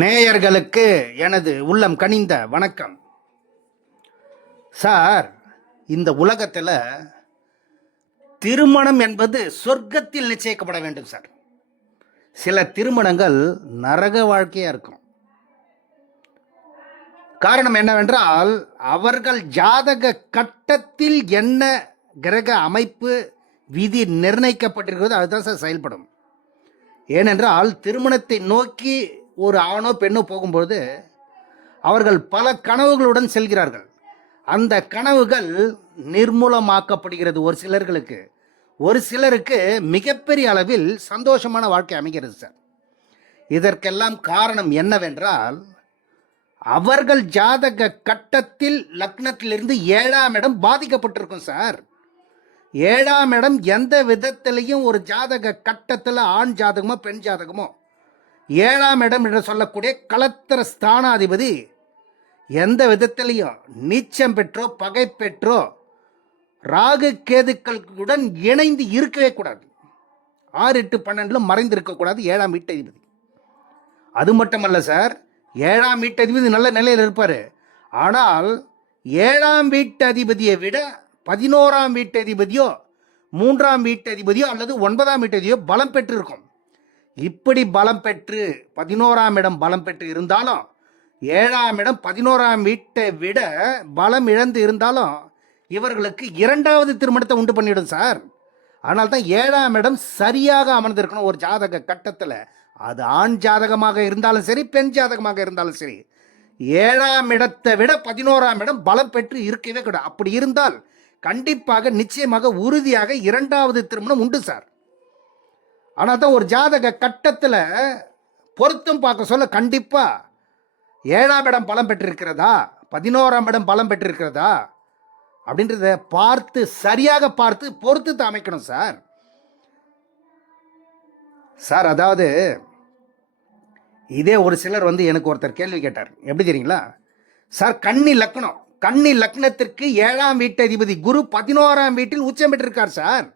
நேயர்களுக்கு எனது உள்ளம் கனிந்த வணக்கம். சார் இந்த உலகத்தில் திருமணம் என்பது சொர்க்கத்தில் நிச்சயிக்கப்பட வேண்டும் சார். சில திருமணங்கள் நரக வாழ்க்கையாக இருக்கும். காரணம் என்னவென்றால் அவர்கள் ஜாதக கட்டத்தில் என்ன கிரக அமைப்பு விதி நிர்ணயிக்கப்பட்டிருக்கிறதோ அதுதான் சார் செயல்படும். ஏனென்றால் திருமணத்தை நோக்கி ஒரு ஆணோ பெண்ணோ போகும்பொழுது அவர்கள் பல கனவுகளுடன் செல்கிறார்கள். அந்த கனவுகள் நிர்மூலமாக்கப்படுகிறது ஒரு சிலர்களுக்கு. ஒரு சிலருக்கு மிகப்பெரிய அளவில் சந்தோஷமான வாழ்க்கை அமைகிறது சார். இதற்கெல்லாம் காரணம் என்னவென்றால் அவர்கள் ஜாதக கட்டத்தில் லக்னத்திலிருந்து ஏழாம் இடம் பாதிக்கப்பட்டிருக்கும் சார். ஏழாம் இடம் எந்த விதத்திலையும் ஒரு ஜாதக கட்டத்தில் ஆண் ஜாதகமோ பெண் ஜாதகமோ ஏழாம் இடம் என்று சொல்லக்கூடிய கலத்திர ஸ்தானாதிபதி எந்த விதத்திலையும் நீச்சம் பெற்றோ பகை பெற்றோ ராகு கேதுக்களுடன் இணைந்து இருக்கவே கூடாது. ஆறு எட்டு பன்னெண்டுல மறைந்து இருக்கக்கூடாது ஏழாம் வீட்டதிபதி. அது மட்டுமல்ல சார் ஏழாம் வீட்டதிபதி நல்ல நிலையில் இருப்பார். ஆனால் ஏழாம் வீட்டு அதிபதியை விட பதினோராம் வீட்டு அதிபதியோ மூன்றாம் வீட்டு அதிபதியோ அல்லது ஒன்பதாம் வீட்டு அதிபதியோ பலம் பெற்றிருக்கும். இப்படி பலம் பெற்று பதினோராம் இடம் பலம் பெற்று இருந்தாலும் ஏழாம் இடம் பதினோராம் வீட்டை விட பலம் இழந்து இருந்தாலும் இவர்களுக்கு இரண்டாவது திருமணத்தை உண்டு பண்ணிவிடும் சார். ஆனால் தான் ஏழாம் இடம் சரியாக அமர்ந்திருக்கணும் ஒரு ஜாதக கட்டத்தில். அது ஆண் ஜாதகமாக இருந்தாலும் சரி பெண் ஜாதகமாக இருந்தாலும் சரி. ஏழாம் இடத்தை விட பதினோராம் இடம் பலம் பெற்று இருக்கவே கூடாது. அப்படி இருந்தால் கண்டிப்பாக நிச்சயமாக உறுதியாக இரண்டாவது திருமணம் உண்டு சார். ஆனால் தான் ஒரு ஜாதக கட்டத்தில் பொருத்தம் பார்க்க சொல்ல கண்டிப்பாக ஏழாம் இடம் பலம் பெற்றிருக்கிறதா? பதினோராம் இடம் பலம் பெற்றிருக்கிறதா? அப்படின்றத பார்த்து சரியாக பார்த்து பொறுத்து அமைக்கணும் சார். சார் அதாவது இதே ஒரு சிலர் வந்து எனக்கு ஒருத்தர் கேள்வி கேட்டார். எப்படி தெரியுங்களா? சார் கன்னி லக்னம். கன்னி லக்னத்திற்கு ஏழாம் வீட்டு அதிபதி குரு பதினோராம் வீட்டில் உச்சம் பெற்றிருக்கார் சார்.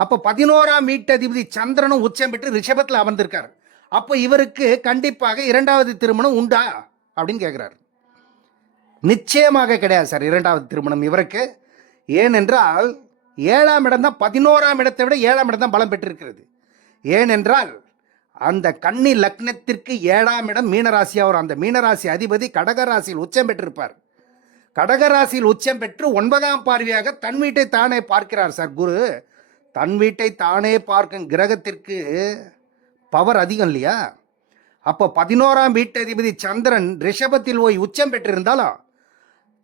அப்போ பதினோராம் வீட்டதிபதி சந்திரனும் உச்சம் பெற்று ரிஷபத்தில் அமர்ந்திருக்கார். அப்போ இவருக்கு கண்டிப்பாக இரண்டாவது திருமணம் உண்டா? அப்படின்னு கேட்குறாரு நிச்சயமாக கிடையாது சார் இரண்டாவது திருமணம் இவருக்கு. ஏனென்றால் ஏழாம் இடம் தான் பதினோராம் இடத்தை விட ஏழாம் இடம் தான் பலம் பெற்றிருக்கிறது. ஏனென்றால் அந்த கன்னி லக்னத்திற்கு ஏழாம் இடம் மீனராசியாக வரும் அந்த மீனராசி அதிபதி கடகராசியில் உச்சம் பெற்றிருப்பார். கடகராசியில் உச்சம் பெற்று ஒன்பதாம் பார்வையாக தன் வீட்டை தானே பார்க்கிறார் சார் குரு. தன் வீட்டை தானே பார்க்கும் கிரகத்திற்கு பவர் அதிகம் இல்லையா? அப்போ பதினோராம் வீட்டதிபதி சந்திரன் ரிஷபத்தில் போய் உச்சம் பெற்றிருந்தாலும்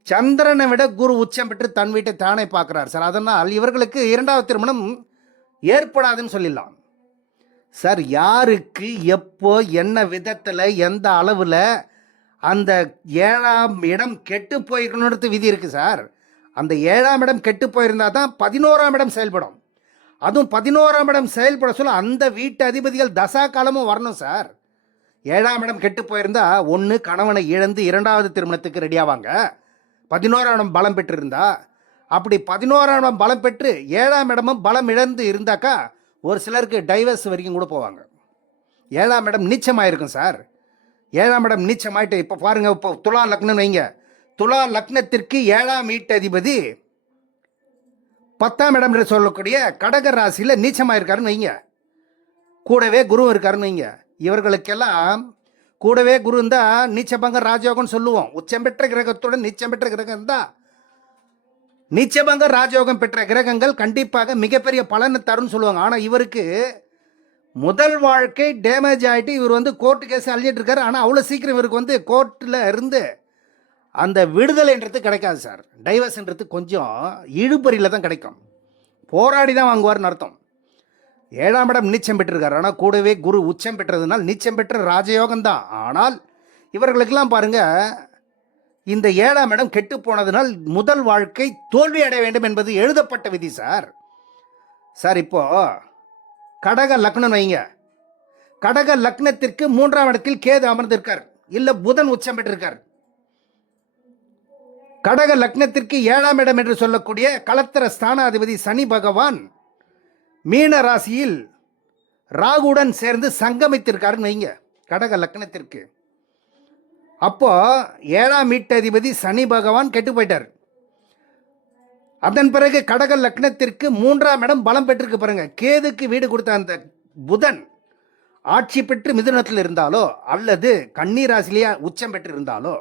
சந்திரனை விட குரு உச்சம் பெற்று தன் வீட்டை தானே பார்க்குறார். சார் அதனால் இவர்களுக்கு இரண்டாவது திருமணம் ஏற்படாதுன்னு சொல்லிடலாம். சார் யாருக்கு எப்போ என்ன விதத்தில் எந்த அளவில் அந்த ஏழாம் இடம் கெட்டு போயிருக்கணுன்றது விதி இருக்குது சார். அந்த ஏழாம் இடம் கெட்டு போயிருந்தா தான் பதினோராம் இடம் செயல்படும். அதுவும் பதினோராம் இடம் செயல்பட சொல்ல அந்த வீட்டு அதிபதிகள் தசா காலமும் வரணும் சார். ஏழாம் இடம் கெட்டு போயிருந்தா ஒன்று கணவனை இழந்து இரண்டாவது திருமணத்துக்கு ரெடி ஆவாங்க. பதினோராம் இடம் பலம் பெற்றிருந்தா. அப்படி பதினோராம் இடம் பலம் பெற்று ஏழாம் இடமும் பலம் இழந்து இருந்தாக்கா ஒரு சிலருக்கு டைவர்ஸ் வரைக்கும் கூட போவாங்க. ஏழாம் இடம் நீச்சமாயிருக்கும் சார். ஏழாம் இடம் நீச்சமாயிட்டு இப்போ பாருங்கள் இப்போ துலா லக்னம் வைங்க. துலா லக்னத்திற்கு ஏழாம் வீட்டு அதிபதி பத்தாம் இடம் என்று சொல்லக்கூடிய கடக ராசியில் நீச்சமாக இருக்காருன்னு வைங்க. கூடவே குரு இருக்காருன்னு வைங்க. இவர்களுக்கெல்லாம் கூடவே குரு இருந்தால் நீச்சபங்க ராஜயோகம்னு சொல்லுவோம். உச்சம் பெற்ற கிரகத்துடன் நீச்சம் பெற்ற கிரகம் தான். நீச்சபங்க ராஜயோகம் பெற்ற கிரகங்கள் கண்டிப்பாக மிகப்பெரிய பலனை தரும்னு சொல்லுவாங்க. ஆனால் இவருக்கு முதல் வாழ்க்கை டேமேஜ் ஆகிட்டு இவர் வந்து கோர்ட்டு கேஸ் அழிஞ்சிட்டு இருக்காரு. ஆனால் அவ்வளோ சீக்கிரம் இவருக்கு வந்து கோர்ட்டில் இருந்து அந்த விடுதலைன்றது கிடைக்காது சார். டைவர்ஸ்ன்றது கொஞ்சம் இழுபறியில் தான் கிடைக்கும். போராடி தான் வாங்குவார்னு அர்த்தம். ஏழாம் இடம் நீச்சம் பெற்றிருக்கார். ஆனால் கூடவே குரு உச்சம் பெற்றதுனால் நீச்சம் பெற்ற ராஜயோகம் தான். ஆனால் இவர்களுக்கெல்லாம் பாருங்க இந்த ஏழாம் இடம் கெட்டு போனதுனால் முதல் வாழ்க்கை தோல்வி அடைய வேண்டும் என்பது எழுதப்பட்ட விதி சார். சார் இப்போது கடக லக்னம் வைங்க. கடக லக்னத்திற்கு மூன்றாம் இடத்தில் கேது அமர்ந்திருக்கார். இல்லை புதன் உச்சம் பெற்றிருக்கார். கடக லக்னத்திற்கு ஏழாம் இடம் என்று சொல்லக்கூடிய களத்திர ஸ்தானாதிபதி சனி பகவான் மீன ராசியில் ராகுடன் சேர்ந்து சங்கமித்திருக்காருன்னு வைங்க கடக லக்னத்திற்கு. அப்போ ஏழாம் வீட்டதிபதி சனி பகவான் கெட்டு போயிட்டார். அதன் பிறகு கடக லக்னத்திற்கு மூன்றாம் இடம் பலம் பெற்றிருக்கு பாருங்க. கேதுக்கு வீடு கொடுத்த அந்த புதன் ஆட்சி பெற்று மிதுனத்தில் இருந்தாலோ அல்லது கண்ணீராசிலேயே உச்சம் பெற்று இருந்தாலோ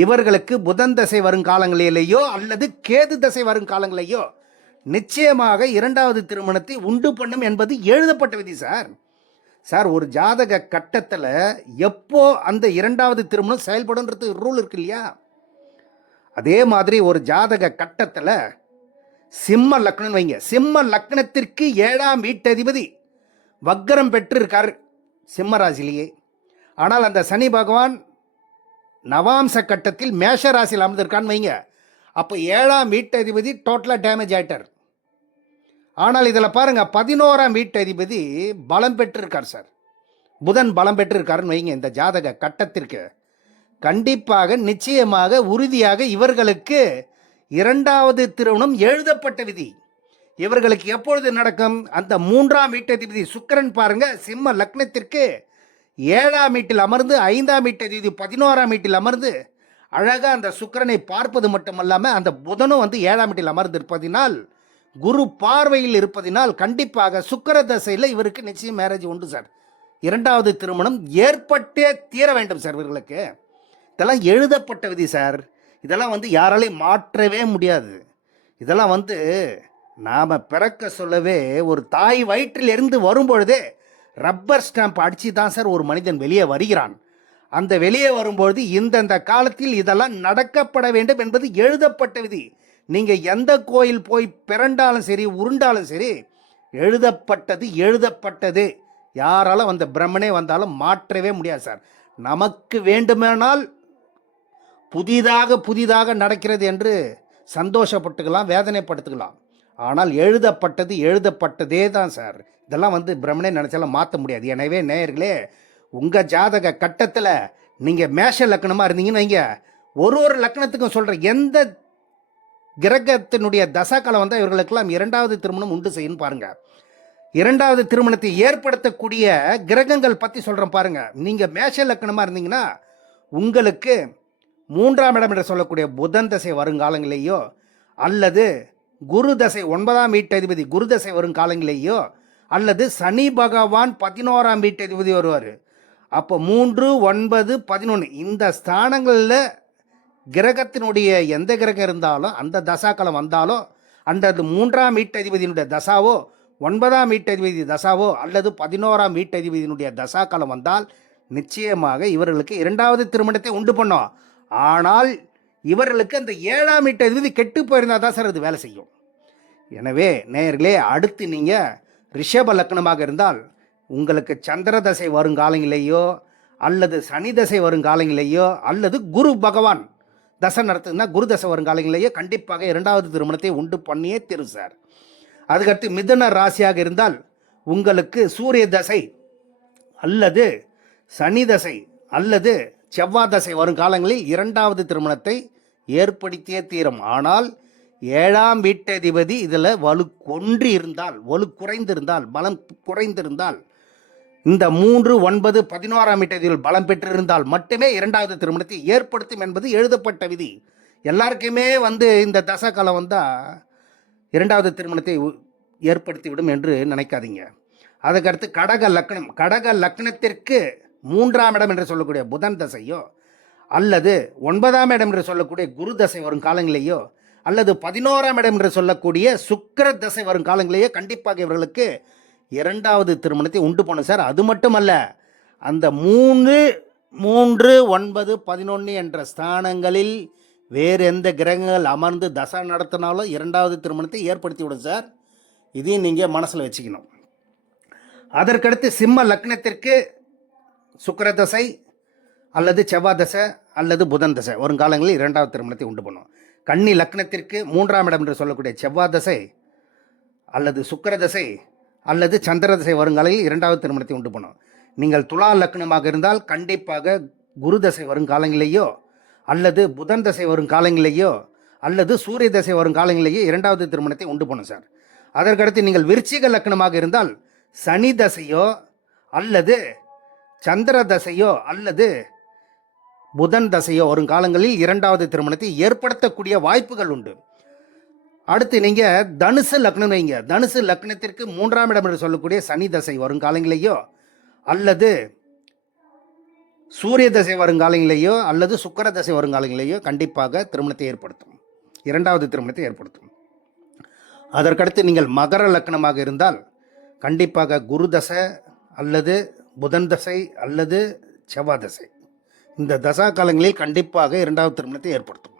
இவர்களுக்கு புதன் தசை வரும் காலங்களிலேயோ அல்லது கேது தசை வரும் நிச்சயமாக இரண்டாவது திருமணத்தை உண்டு பண்ணும் என்பது எழுதப்பட்ட விதி சார். சார் ஒரு ஜாதக கட்டத்தில் எப்போ அந்த இரண்டாவது திருமணம் செயல்படுன்றது ரூல் இருக்கு இல்லையா? அதே மாதிரி ஒரு ஜாதக கட்டத்தில் சிம்ம லக்னம் வைங்க. சிம்ம லக்னத்திற்கு ஏழாம் வீட்டதிபதி வக்கரம் பெற்றிருக்கார் சிம்மராசிலேயே ஆனால் அந்த சனி பகவான் நவாம்ச கட்டத்தில் மேஷ ராசியில் அமர்ந்திருக்கான்னு வைங்க. அப்போ ஏழாம் வீட்டதிபதி டோட்டலாக டேமேஜ் ஆகிட்டார் ஆனால் இதில் பாருங்கள் பதினோராம் வீட்டதிபதி பலம் பெற்றிருக்கார் சார். புதன் பலம் பெற்றிருக்காருன்னு வைங்க இந்த ஜாதக கட்டத்திற்கு. கண்டிப்பாக நிச்சயமாக உறுதியாக இவர்களுக்கு இரண்டாவது திருமணம் எழுதப்பட்ட விதி. இவர்களுக்கு எப்பொழுது நடக்கும்? அந்த மூன்றாம் வீட்டதிபதி சுக்கிரன் பாருங்க சிம்ம லக்னத்திற்கு ஏழாம் வீட்டில் அமர்ந்து ஐந்தாம் வீட்டதிபதி பதினோராம் வீட்டில் அமர்ந்து அழகாக அந்த சுக்கிரனை பார்ப்பது மட்டுமல்லாமல் அந்த புதனும் வந்து ஏழாம் வீட்டில் அமர்ந்து இருப்பதினால் குரு பார்வையில் இருப்பதினால் கண்டிப்பாக சுக்கிர தசையில் இவருக்கு நிச்சயம் மேரேஜ் உண்டு சார். இரண்டாவது திருமணம் ஏற்பட்டே தீர வேண்டும் சார் இவர்களுக்கு. இதெல்லாம் எழுதப்பட்ட விதி சார். இதெல்லாம் வந்து யாராலையும் மாற்றவே முடியாது. இதெல்லாம் வந்து நாம் பிறக்க சொல்லவே ஒரு தாய் வயிற்றில் இருந்து வரும்பொழுதே ரப்பர் ஸ்டாம்ப் அடித்து தான் சார் ஒரு மனிதன் வெளியே வருகிறான். அந்த வெளியே வரும்பொழுது இந்தந்த காலத்தில் இதெல்லாம் நடக்கப்பட வேண்டும் என்பது எழுதப்பட்ட விதி. நீங்கள் எந்த கோயில் போய் பிறண்டாலும் சரி உருண்டாலும் சரி எழுதப்பட்டது எழுதப்பட்டது. யாராலும் அந்த பிரம்மனே வந்தாலும் மாற்றவே முடியாது சார். நமக்கு வேண்டுமானால் புதிதாக புதிதாக நடக்கிறது என்று சந்தோஷப்பட்டுக்கலாம் வேதனைப்படுத்துக்கலாம். ஆனால் எழுதப்பட்டது எழுதப்பட்டதே தான் சார். இதெல்லாம் வந்து பிரம்மனே நினச்சாலும் மாற்ற முடியாது. எனவே நேயர்களே உங்கள் ஜாதக கட்டத்தில் நீங்கள் மேஷ லக்கணமாக இருந்தீங்கன்னு வைங்க. ஒரு ஒரு லக்கணத்துக்கும் சொல்கிற எந்த கிரகத்தினுடைய தசாக்காலம் வந்தால் இவர்களுக்கெல்லாம் இரண்டாவது திருமணம் உண்டு செய்யணும் பாருங்கள் இரண்டாவது திருமணத்தை ஏற்படுத்தக்கூடிய கிரகங்கள் பற்றி சொல்கிறேன் பாருங்கள் நீங்கள் மேஷ லக்கணமாக இருந்தீங்கன்னா உங்களுக்கு மூன்றாம் இடம் என்று சொல்லக்கூடிய புதன் தசை வருங்காலங்களிலேயோ அல்லது குரு தசை ஒன்பதாம் வீட்டதிபதி குரு தசை வரும் காலங்களிலேயோ அல்லது சனி பகவான் பதினோராம் வீட்டதிபதி வருவார். அப்போ மூன்று ஒன்பது பதினொன்று இந்த ஸ்தானங்களில் கிரகத்தினுடைய எந்த கிரகம் இருந்தாலும் அந்த தசாக்களம் வந்தாலோ அந்த மூன்றாம் வீட்டதிபதியினுடைய தசாவோ ஒன்பதாம் வீட்டதிபதி தசாவோ அல்லது பதினோராம் வீட்டதிபதியினுடைய தசாக்களம் வந்தால் நிச்சயமாக இவர்களுக்கு இரண்டாவது திருமணத்தை உண்டு பண்ணோம். ஆனால் இவர்களுக்கு அந்த ஏழாம் வீட்டதிபதி கெட்டு போயிருந்தால் தான் சார் அது வேலை செய்யும். எனவே நேயர்களே அடுத்து நீங்கள் ரிஷப லக்னமாக இருந்தால் உங்களுக்கு சந்திர தசை வரும் அல்லது சனி தசை வரும் அல்லது குரு பகவான் தசை நடத்துதுன்னா குரு தசை வரும் காலங்களிலேயோ கண்டிப்பாக இரண்டாவது திருமணத்தை உண்டு பண்ணியே தரும் சார். அதுக்கடுத்து மிதுன ராசியாக இருந்தால் உங்களுக்கு சூரிய தசை அல்லது சனி தசை அல்லது செவ்வாய் தசை வரும் காலங்களில் இரண்டாவது திருமணத்தை ஏற்படுத்தியே தீரும். ஆனால் ஏழாம் வீட்டதிபதி இதில் வலு கொன்று இருந்தால் வலு குறைந்திருந்தால் பலம் குறைந்திருந்தால் இந்த மூன்று ஒன்பது பதினோராம் வீட்டதிபதி பலம் பெற்றிருந்தால் மட்டுமே இரண்டாவது திருமணத்தை ஏற்படுத்தும் என்பது எழுதப்பட்ட விதி. எல்லாருக்குமே வந்து இந்த தசகாலம் வந்தால் இரண்டாவது திருமணத்தை உ- ஏற்படுத்திவிடும் என்று நினைக்காதீங்க. அதுக்கடுத்து கடக லக்னம் கடக லக்னத்திற்கு மூன்றாம் இடம் என்று சொல்லக்கூடிய புதன் தசையோ அல்லது ஒன்பதாம் இடம் என்று சொல்லக்கூடிய குரு தசை வரும் காலங்களையோ அல்லது பதினோராம் இடம் என்று சொல்லக்கூடிய சுக்கர தசை வரும் காலங்களிலேயே கண்டிப்பாக இவர்களுக்கு இரண்டாவது திருமணத்தை உண்டு பண்ணும் சார். அது மட்டுமல்ல அந்த மூணு மூன்று ஒன்பது பதினொன்று என்ற ஸ்தானங்களில் வேறு எந்த கிரகங்கள் அமர்ந்து தசை நடத்தினாலும் இரண்டாவது திருமணத்தை ஏற்படுத்தி விடும் சார். இதையும் நீங்கள் மனசில் வச்சுக்கணும். அதற்கடுத்து சிம்ம லக்னத்திற்கு சுக்கர தசை அல்லது செவ்வாய் தசை அல்லது புதன் தசை வருங்காலங்களில் இரண்டாவது திருமணத்தை உண்டு பண்ணும். கன்னி லக்னத்திற்கு மூன்றாம் இடம் என்று சொல்லக்கூடிய செவ்வாய் தசை அல்லது சுக்கர தசை அல்லது சந்திர தசை வருங்காலையில் இரண்டாவது திருமணத்தை உண்டு பண்ணும். நீங்கள் துலா லக்னமாக இருந்தால் கண்டிப்பாக குரு தசை வரும் காலங்களிலேயோ அல்லது புதன் தசை வரும் காலங்களிலேயோ அல்லது சூரிய தசை வரும் காலங்களிலேயோ இரண்டாவது திருமணத்தை உண்டு பண்ணும் சார். அதற்கடுத்து நீங்கள் விருச்சிக லக்னமாக இருந்தால் சனி தசையோ அல்லது சந்திர தசையோ அல்லது புதன் தசையோ வரும் காலங்களில் இரண்டாவது திருமணத்தை ஏற்படுத்தக்கூடிய வாய்ப்புகள் உண்டு. அடுத்து நீங்கள் தனுசு லக்னம் வைங்க. தனுசு லக்னத்திற்கு மூன்றாம் இடம் என்று சொல்லக்கூடிய சனி தசை வரும் காலங்களிலேயோ அல்லது சூரிய தசை வருங்காலங்களையோ அல்லது சுக்கர தசை வருங்காலங்களையோ கண்டிப்பாக திருமணத்தை ஏற்படுத்தும். இரண்டாவது திருமணத்தை ஏற்படுத்தும். அதற்கடுத்து நீங்கள் மகர லக்னமாக இருந்தால் கண்டிப்பாக குரு தசை அல்லது புதன் தசை அல்லது செவ்வாய் தசை. இந்த தசா காலங்களில் கண்டிப்பாக இரண்டாவது திருமணத்தை ஏற்படுத்தும்.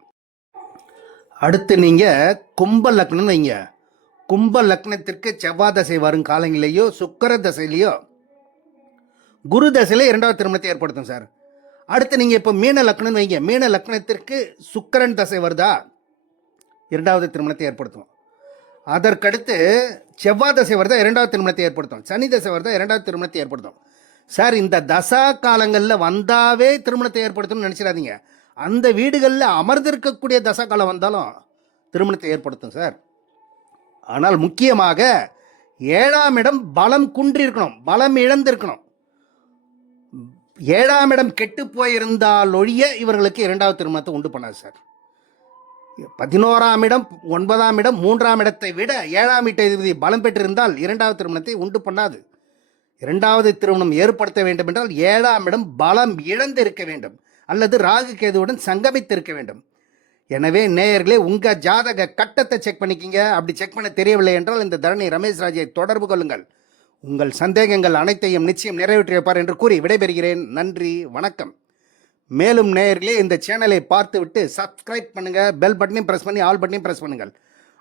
அடுத்து நீங்கள் கும்ப லக்னம் வைங்க. கும்ப லக்னத்திற்கு செவ்வாய் தசை வரும் காலங்களிலேயோ சுக்கர தசையிலையோ குரு தசையில் இரண்டாவது திருமணத்தை ஏற்படுத்தும் சார். அடுத்து நீங்கள் இப்போ மீன லக்னம் வைங்க. மீன லக்னத்திற்கு சுக்கரன் தசை வருதா? இரண்டாவது திருமணத்தை ஏற்படுத்தும். அதற்கடுத்து செவ்வாய் தசை வருதா? இரண்டாவது திருமணத்தை ஏற்படுத்தும். சனி தசை வருதா? இரண்டாவது திருமணத்தை ஏற்படுத்தும். சார் இந்த தசா காலங்களில் வந்தாவே திருமணத்தை ஏற்படுத்தணும்னு நினச்சிடாதீங்க. அந்த வீடுகளில் அமர்ந்திருக்கக்கூடிய தசா காலம் வந்தாலும் திருமணத்தை ஏற்படுத்தும் சார். ஆனால் முக்கியமாக ஏழாம் இடம் பலம் குன்றிருக்கணும் பலம் இழந்திருக்கணும். ஏழாம் இடம் கெட்டு போயிருந்தால் ஒழிய இவர்களுக்கு இரண்டாவது திருமணத்தை உண்டு பண்ணாது சார். பதினோராம் இடம் ஒன்பதாம் இடம் மூன்றாம் இடத்தை விட ஏழாம் இட்ட பலம் பெற்றிருந்தால் இரண்டாவது திருமணத்தை உண்டு பண்ணாது. இரண்டாவது திருமணம் ஏற்படுத்த வேண்டும் என்றால் ஏழாம் இடம் பலம் இழந்து இருக்க வேண்டும். அல்லது ராகு கேதுவுடன் சங்கமித்திருக்க வேண்டும். எனவே நேயர்களே உங்கள் ஜாதக கட்டத்தை செக் பண்ணிக்கிங்க. அப்படி செக் பண்ண தெரியவில்லை என்றால் இந்த தரணி ரமேஷ் ராஜை தொடர்பு கொள்ளுங்கள். உங்கள் சந்தேகங்கள் அனைத்தையும் நிச்சயம் நிறைவேற்றி வைப்பார் என்று கூறி விடைபெறுகிறேன். நன்றி வணக்கம். மேலும் நேயர்களே இந்த சேனலை பார்த்துவிட்டு சப்ஸ்கிரைப் பண்ணுங்கள் பெல் பட்டனையும் ப்ரெஸ் பண்ணி ஆல் பட்டனையும் ப்ரெஸ் பண்ணுங்கள்.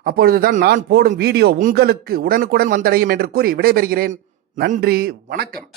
அப்பொழுதுதான் நான் போடும் வீடியோ உங்களுக்கு உடனுக்குடன் வந்தடையும் என்று கூறி விடைபெறுகிறேன். நன்றி வணக்கம்.